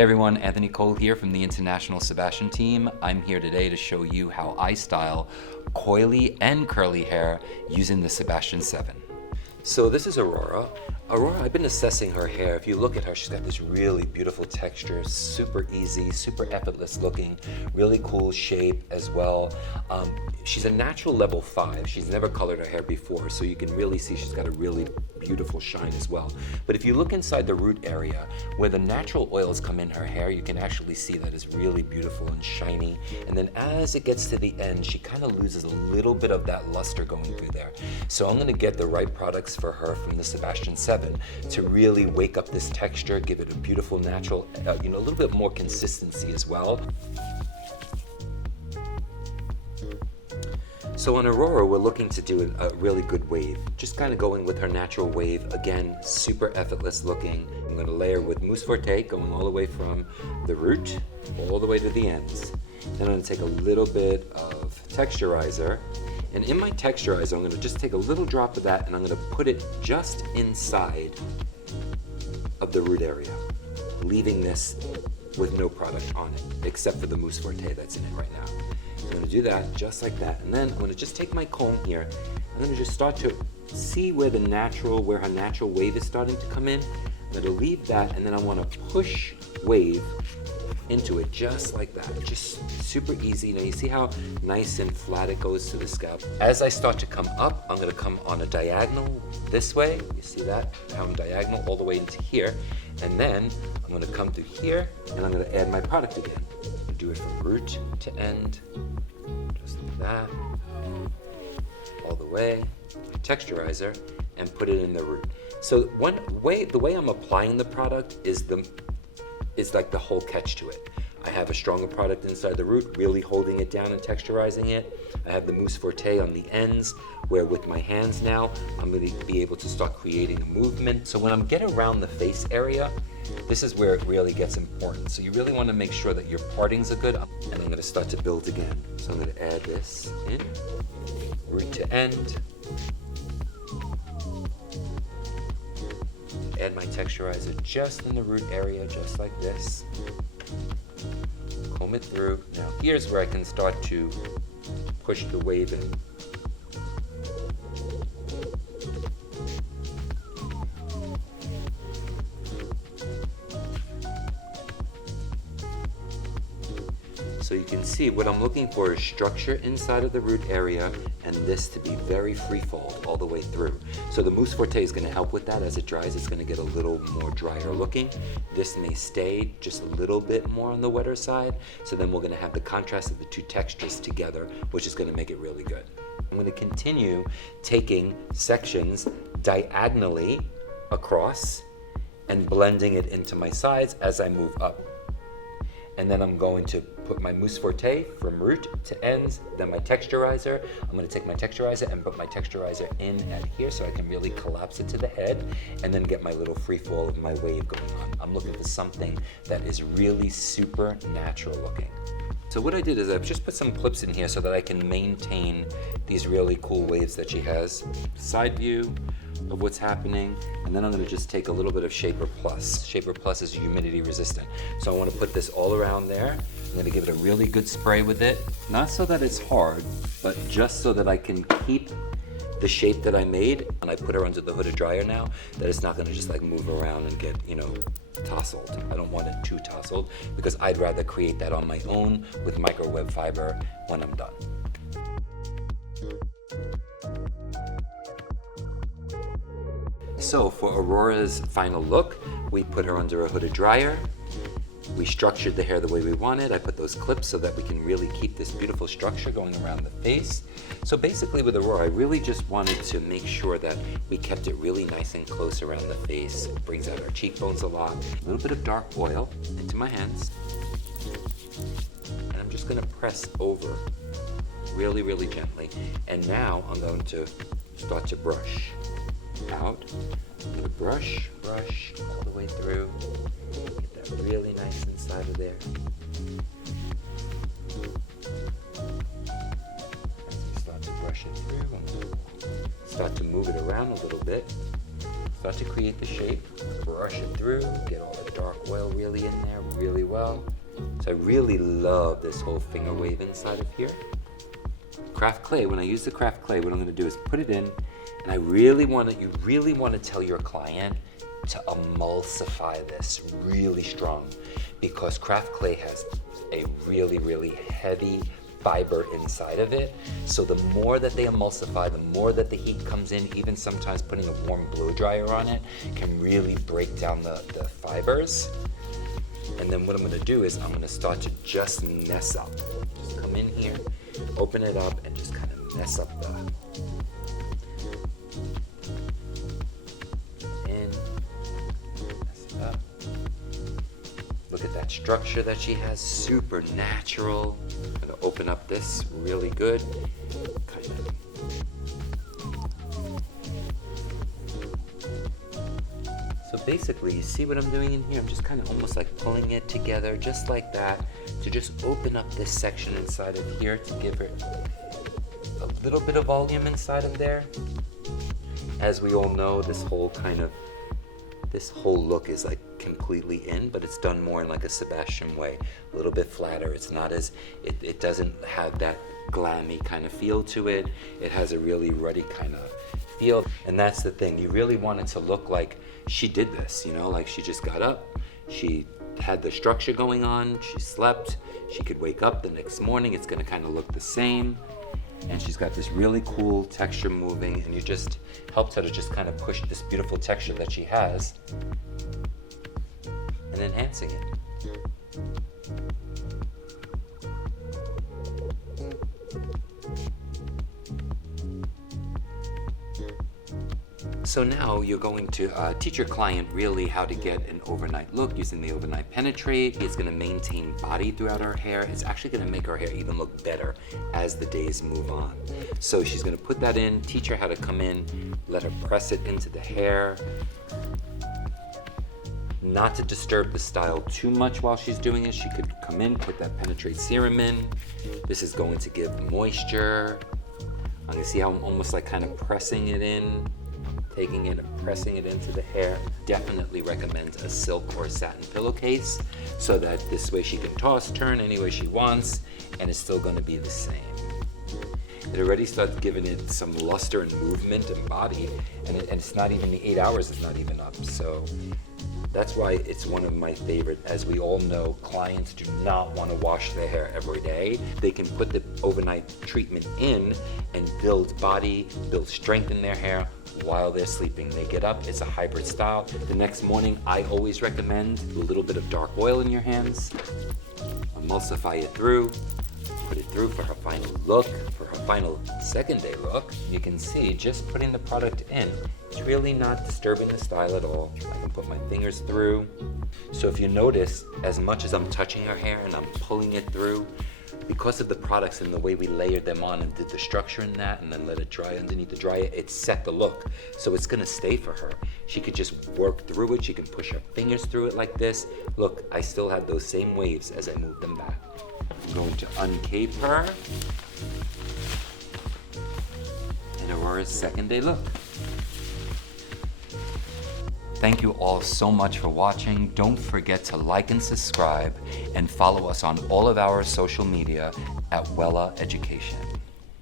Hey everyone, Anthony Cole here from the International Sebastian team. I'm here today to show you how I style coily and curly hair using the Sebastian 7. So this is Aurora. Aurora, I've been assessing her hair. If you look at her, she's got this really beautiful texture, super easy, super effortless looking, really cool shape as well. She's a natural level 5. She's never colored her hair before, so you can really see she's got a really beautiful shine as well. But if you look inside the root area, where the natural oils come in her hair, you can actually see that it's really beautiful and shiny. And then as it gets to the end, she kind of loses a little bit of that luster going through there. So I'm gonna get the right products for her from the Sebastian 7 to really wake up this texture, give it a beautiful natural, a little bit more consistency as well. So on Aurora, we're looking to do a really good wave. Just kind of going with her natural wave. Again, super effortless looking. I'm gonna layer with mousse forte, going all the way from the root, all the way to the ends. Then I'm gonna take a little bit of texturizer. And in my texturizer, I'm gonna just take a little drop of that and I'm gonna put it just inside of the root area, leaving this with no product on it, except for the mousse forte that's in it right now. I'm gonna do that just like that. And then I'm gonna just take my comb here. I'm gonna just start to see where her natural wave is starting to come in. I'm gonna leave that and then I wanna push wave into it just like that. Just super easy. Now you see how nice and flat it goes to the scalp. As I start to come up, I'm gonna come on a diagonal this way. You see that? How I'm diagonal all the way into here. And then I'm gonna come through here and I'm gonna add my product again. Do it from root to end, just like that, all the way, texturizer, and put it in the root. So the way I'm applying the product is like the whole catch to it. I have a stronger product inside the root, really holding it down and texturizing it. I have the mousse forte on the ends, where with my hands now, I'm going to be able to start creating a movement. So when I'm getting around the face area, this is where it really gets important. So you really want to make sure that your partings are good. And I'm going to start to build again. So I'm going to add this in, root to end. Add my texturizer just in the root area, just like this. Comb it through. Now here's where I can start to push the wave in. So you can see what I'm looking for is structure inside of the root area and this to be very free-fall all the way through. So the mousse forte is going to help with that. As it dries, it's going to get a little more drier looking. This may stay just a little bit more on the wetter side. So then we're going to have the contrast of the two textures together, which is going to make it really good. I'm going to continue taking sections diagonally across and blending it into my sides as I move up. And then I'm going to put my mousse forte from root to ends, then my texturizer. I'm going to take my texturizer and put my texturizer in at here so I can really collapse it to the head and then get my little free fall of my wave going on. I'm looking for something that is really super natural looking. So what I did is I've just put some clips in here so that I can maintain these really cool waves that she has. Side view of what's happening, and then I'm going to just take a little bit of Shaper Plus. Shaper Plus is humidity resistant. So I want to put this all around there. I'm going to give it a really good spray with it. Not so that it's hard, but just so that I can keep the shape that I made. And I put her under the hooded dryer now, that it's not going to just like move around and get, tousled. I don't want it too tousled because I'd rather create that on my own with microweb fiber when I'm done. So for Aurora's final look, we put her under a hooded dryer. We structured the hair the way we wanted. I put those clips so that we can really keep this beautiful structure going around the face. So basically with Aurora, I really just wanted to make sure that we kept it really nice and close around the face. It brings out our cheekbones a lot. A little bit of dark oil into my hands. And I'm just gonna press over really, really gently. And now I'm going to start to brush out. I'm gonna brush all the way through. Get that really nice inside of there. As you start to brush it through, and start to move it around a little bit. start to create the shape, brush it through, get all the dark oil really in there really well. So I really love this whole finger wave inside of here. Craft clay, when I use the craft clay, what I'm gonna do is put it in, and you really wanna tell your client to emulsify this really strong, because craft clay has a really, really heavy fiber inside of it. So the more that they emulsify, the more that the heat comes in, even sometimes putting a warm blow dryer on it can really break down the fibers. And then what I'm gonna do is I'm gonna start to just mess up. Just come in here, open it up, and just kind of mess up mess it up. Look at that structure that she has, super natural. I'm gonna open up this really good. Kind of. So basically, you see what I'm doing in here? I'm just kind of almost like pulling it together, just like that, to just open up this section inside of here to give her a little bit of volume inside of there. As we all know, this whole look is like completely in, but it's done more in like a Sebastian way, a little bit flatter. It's not as, it doesn't have that glammy kind of feel to it. It has a really ruddy kind of feel. And that's the thing, you really want it to look like she did this, you know, like she just got up, she had the structure going on, she slept, she could wake up the next morning, it's gonna kind of look the same. And she's got this really cool texture moving, and you just helped her to just kind of push this beautiful texture that she has and enhancing it. So now you're going to teach your client really how to get an overnight look using the overnight penetrate. It's gonna maintain body throughout her hair. It's actually gonna make her hair even look better as the days move on. So she's gonna put that in, teach her how to come in, let her press it into the hair. Not to disturb the style too much while she's doing it. She could come in, put that penetrate serum in. This is going to give moisture. I'm gonna see how I'm almost like kind of pressing it in, taking it and pressing it into the hair. Definitely recommend a silk or satin pillowcase so that this way she can toss, turn any way she wants, and it's still gonna be the same. It already starts giving it some luster and movement and body, and it's not even, the 8 hours is not even up. So that's why it's one of my favorite. As we all know, clients do not want to wash their hair every day. They can put the overnight treatment in and build body, build strength in their hair while they're sleeping. They get up, it's a hybrid style. The next morning, I always recommend a little bit of dark oil in your hands, emulsify it through, put it through for her final look, for her final second day look. You can see just putting the product in, it's really not disturbing the style at all. I can put my fingers through. So if you notice, as much as I'm touching her hair and I'm pulling it through, because of the products and the way we layered them on and did the structure in that and then let it dry underneath the dryer, it set the look. So it's gonna stay for her. She could just work through it. She can push her fingers through it like this. Look, I still have those same waves as I move them back. I'm going to uncape her in Aurora's second day look. Thank you all so much for watching. Don't forget to like and subscribe and follow us on all of our social media at WellaEducation.